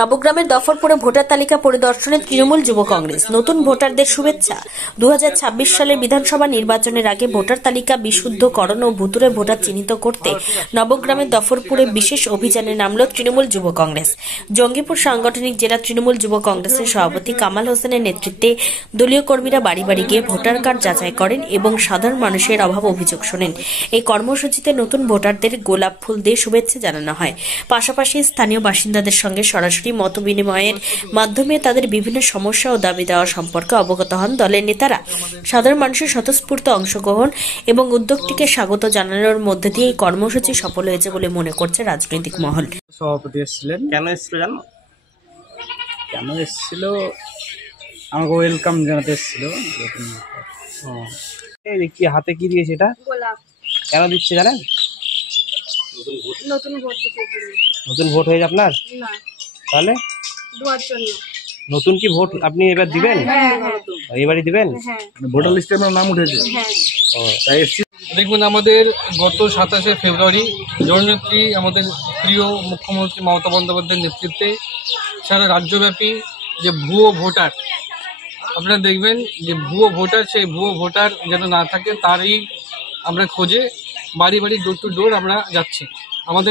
নবগ্রামের দফরপুরে voter তালিকা পরিদর্শনে তৃণমূল যুব কংগ্রেস। নতুন ভোটারদের শুভেচ্ছা। 2026 সালের বিধানসভা নির্বাচনের আগে ভোটার তালিকা বিশুদ্ধকরণ ও ভুতুড়ে ভোটার চিহ্নিত করতে নবগ্রামের দফরপুরে বিশেষ অভিযানে নামল তৃণমূল যুব কংগ্রেস। জঙ্গিপুর সাংগঠনিক জেলা তৃণমূল যুব কংগ্রেসের সভাপতি কামাল হোসেনের নেতৃত্বে দলীয় কর্মীরা বাড়ি বাড়ি গিয়ে ভোটার কার্ড যাচাই করেন এবং সাধারণ মানুষের অভাব অভিযোগ শোনেন। এই কর্মসূচিতে নতুন ভোটারদের গোলাপ ফুল দিয়ে শুভেচ্ছা জানানো হয়। পাশাপাশি স্থানীয় বাসিন্দাদের সঙ্গে সরাসরি মত বিনিময়ের মাধ্যমে তাদের বিভিন্ন সমস্যা ও দাবি দেওয়া সম্পর্কে অবগত হন দলের নেতারা। সাধারণ মানুষের স্বতঃস্ফূর্ত অংশগ্রহণ এবং উদ্যোগটিকে স্বাগত জানানোর মধ্যে দিয়ে এই কর্মসূচি সফল হয়েছে বলে মনে করছে রাজনৈতিক মহল। সভাপতি এসেছিলেন। কেন এসেছিল জানো? কেন এসেছিল? আমাকে ওয়েলকাম জানাতে এসেছিল। এই কি হাতে কি দিয়েছে এটা? গোলাপ। কেন দিচ্ছে জানেন? নতুন ভোট দিতে। নতুন ভোট হয়েছে আপনার? না, তাহলে দেওয়ার জন্য। নতুন কি ভোট আপনি এবার দিবেন? এবারই দিবেন? হ্যাঁ ভোটার লিস্টে আমার নাম উঠেছে। হ্যাঁ। তাই এসেছি। দেখুন, আমাদের গত 27শে ফেব্রুয়ারি জননেত্রী আমাদের প্রিয় মুখ্যমন্ত্রী মমতা বন্দ্যোপাধ্যায়ের নেতৃত্বে সারা রাজ্যব্যাপী যে ভুয়ো ভোটার, আপনারা দেখবেন যে ভুয়ো ভোটার, সেই ভুয়ো ভোটার যেন না থাকে তারই আমরা খোঁজে বাড়ি বাড়ি ডোর টু ডোর আমরা যাচ্ছি। আমাদের